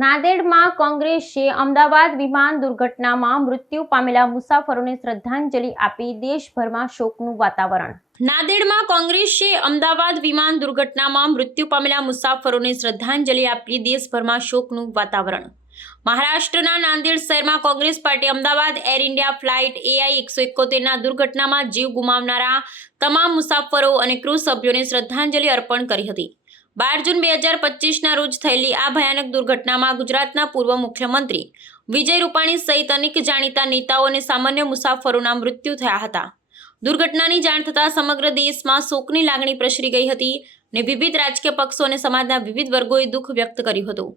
નાંદેડમાં કોંગ્રેસે અમદાવાદ વિમાન દુર્ઘટનામાં મૃત્યુ પામેલા મુસાફરોને શ્રદ્ધાંજલિ આપી દેશભરમાં શોકનું વાતાવરણ. નાંદેડમાં કોંગ્રેસે અમદાવાદ વિમાન દુર્ઘટનામાં મૃત્યુ પામેલા મુસાફરોને શ્રદ્ધાંજલિ આપી દેશભરમાં શોકનું વાતાવરણ. મહારાષ્ટ્રના નાંદેડ શહેરમાં Congress party Ahmedabad air India flight AI-171ના દુર્ઘટનામાં જીવ ગુમાવનારા તમામ મુસાફરો અને ક્રૂ સભ્યોને શ્રદ્ધાંજલિ અર્પણ કરી હતી. 12 જૂન 2025ના રોજ થયેલી આ ભયાનક દુર્ઘટનામાં ગુજરાતના પૂર્વ મુખ્યમંત્રી વિજય રૂપાણી સહિત અનેક જાણીતા નેતાઓ અને સામાન્ય મુસાફરોના મૃત્યુ થયા હતા. દુર્ઘટનાની જાણ થતાં સમગ્ર દેશમાં શોકની લાગણી પ્રસરી ગઈ હતી અને વિવિધ રાજકીય પક્ષો અને સમાજના વિવિધ વર્ગોએ દુઃખ વ્યક્ત કર્યું હતું.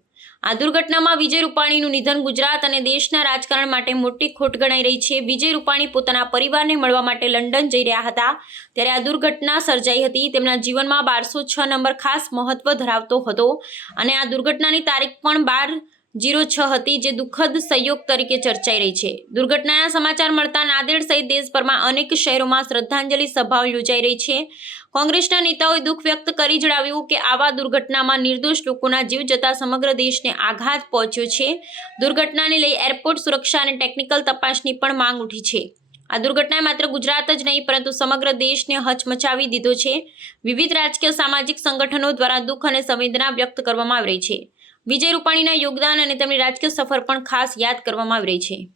આ દુર્ઘટનામાં વિજય રૂપાણીનું નિધન ગુજરાત અને દેશના રાજકારણ માટે મોટી ખોટ ગણાઈ રહી છે. વિજય રૂપાણી પોતાના પરિવારને મળવા માટે લંડન જઈ રહ્યા હતા ત્યારે આ દુર્ઘટના સર્જાઈ હતી. તેમના જીવનમાં 1206 નંબર ખાસ મહત્વ ધરાવતો હતો અને આ દુર્ઘટનાની તારીખ પણ 12/06 હતી, જે દુઃખદ સંયોગ તરીકે ચર્ચાઈ રહી છે. દુર્ઘટનાના સમાચાર મળતા નાંદેડ સહિત દેશભરમાં અનેક શહેરોમાં શ્રદ્ધાંજલિ સભાઓ યોજાઈ રહી છે. કોંગ્રેસના નેતાઓએ દુઃખ વ્યક્ત કરી જણાવ્યું કે આવા દુર્ઘટનામાં નિર્દોષ લોકોના જીવ જતા સમગ્ર દેશને આઘાત પહોંચ્યો છે. દુર્ઘટનાને લઈ એરપોર્ટ સુરક્ષા અને ટેકનિકલ તપાસની પણ માંગ ઉઠી છે. આ દુર્ઘટનાએ માત્ર ગુજરાત જ નહીં પરંતુ સમગ્ર દેશને હચમચાવી દીધો છે. વિવિધ રાજકીય સામાજિક સંગઠનો દ્વારા દુઃખ અને સંવેદના વ્યક્ત કરવામાં આવી રહી છે. વિજય રૂપાણીના યોગદાન અને તેમની રાજકીય સફર પણ ખાસ યાદ કરવામાં આવી રહી છે.